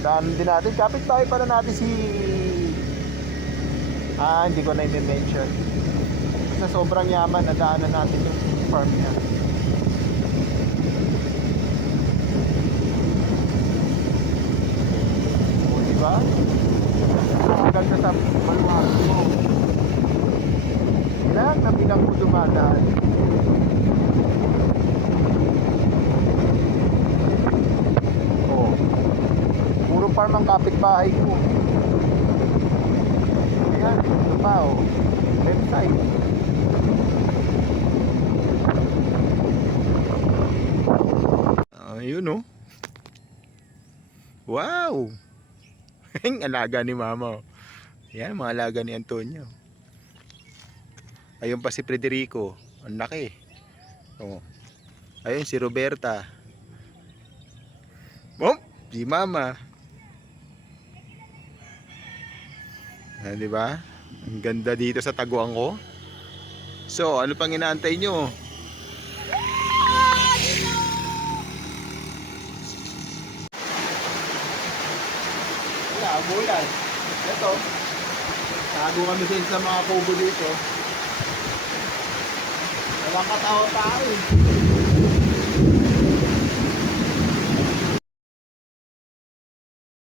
daanan din natin. Kapit-bahay pala natin si... hindi ko na i-mention. Sa sobrang yaman, nadaanan natin yung farm niya. O, diba? Ang ganda sa baluarte mo. Ilang na bilang mo dumadaan. Oh, puro farm ang kapitbahay ko. Ayan, ito pa oh. Left side. Ayun oh. Wow. Ang alaga ni mama oh. Yan, mga alaga ni Antonio. Ayun pa si Federico. Ang laki. Oh. Ayun si Roberta. Oh, si mama. Ah, di ba? Ang ganda dito sa taguan ko. So, ano pang inaantay nyo? Wala, bulan. Ito. Tago kami din sa mga kubo dito. Walang katawa pa eh.